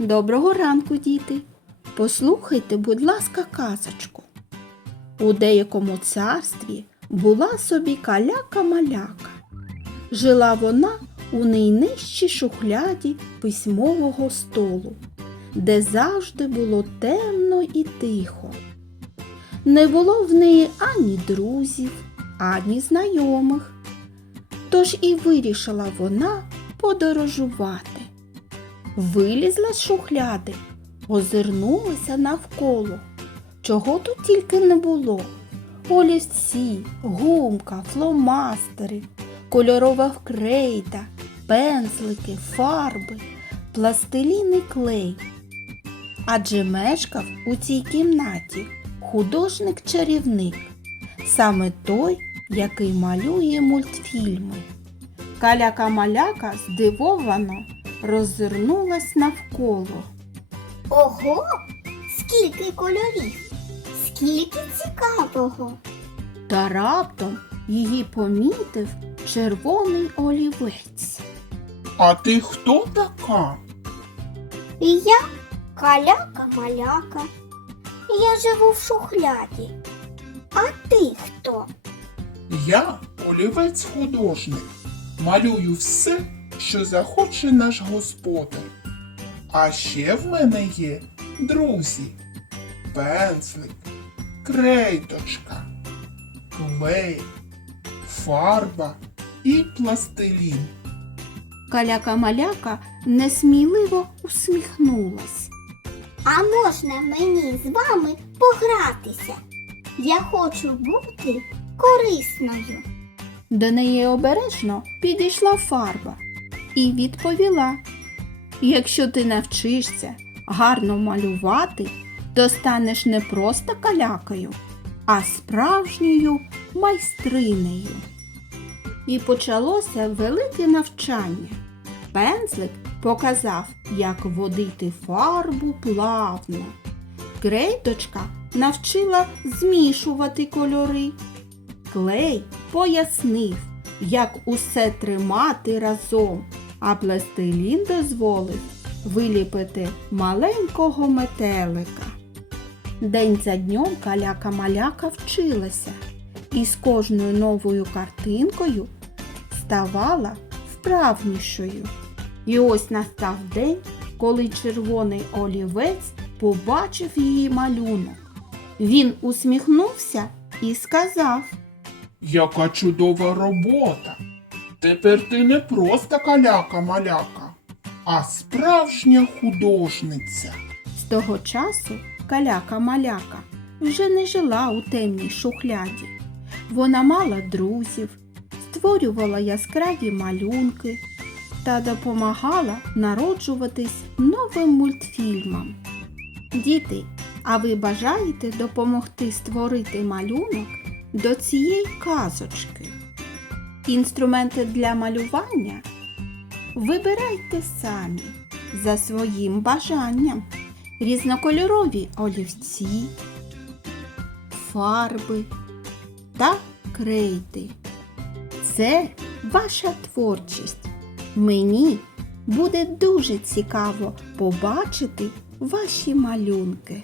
Доброго ранку, діти. Послухайте, будь ласка, казочку. У деякому царстві була собі каляка-маляка. Жила вона у найнижчій шухляді письмового столу, де завжди було темно і тихо. Не було в неї ані друзів, ані знайомих. Тож і вирішила вона подорожувати. Вилізла з шухляди, озирнулася навколо. Чого тут тільки не було. Олівці, гумка, фломастери, кольорова крейда, пензлики, фарби, пластилін і клей. Адже мешкав у цій кімнаті художник-чарівник, саме той, який малює мультфільми. Каляка-маляка здивовано роззирнулась навколо. Ого, скільки кольорів, скільки цікавого. Та раптом її помітив червоний олівець. А ти хто така? Я каляка-маляка. Я живу в шухляді. А ти хто? Я олівець художник. Малюю все, що захоче наш господар. А ще в мене є друзі, пензлик, крейдочка, клей, фарба і пластилін. Каляка-маляка несміливо усміхнулась. А можна мені з вами погратися? Я хочу бути корисною. До неї обережно підійшла фарба і відповіла: Якщо ти навчишся гарно малювати, то станеш не просто калякою, а справжньою майстринею. І почалося велике навчання. Пензлик показав, як водити фарбу плавно. Крейдочка навчила змішувати кольори. Клей пояснив, як усе тримати разом, а пластилін дозволив виліпити маленького метелика. День за днем каляка-маляка вчилася і з кожною новою картинкою ставала вправнішою. І ось настав день, коли червоний олівець побачив її малюнок. Він усміхнувся і сказав. Яка чудова робота! Тепер ти не просто каляка-маляка, а справжня художниця. З того часу каляка-маляка вже не жила у темній шухляді. Вона мала друзів, створювала яскраві малюнки та допомагала народжуватись новим мультфільмам. Діти, а ви бажаєте допомогти створити малюнок до цієї казочки? Інструменти для малювання вибирайте самі за своїм бажанням різнокольорові олівці, фарби та крейди. Це ваша творчість. Мені буде дуже цікаво побачити ваші малюнки.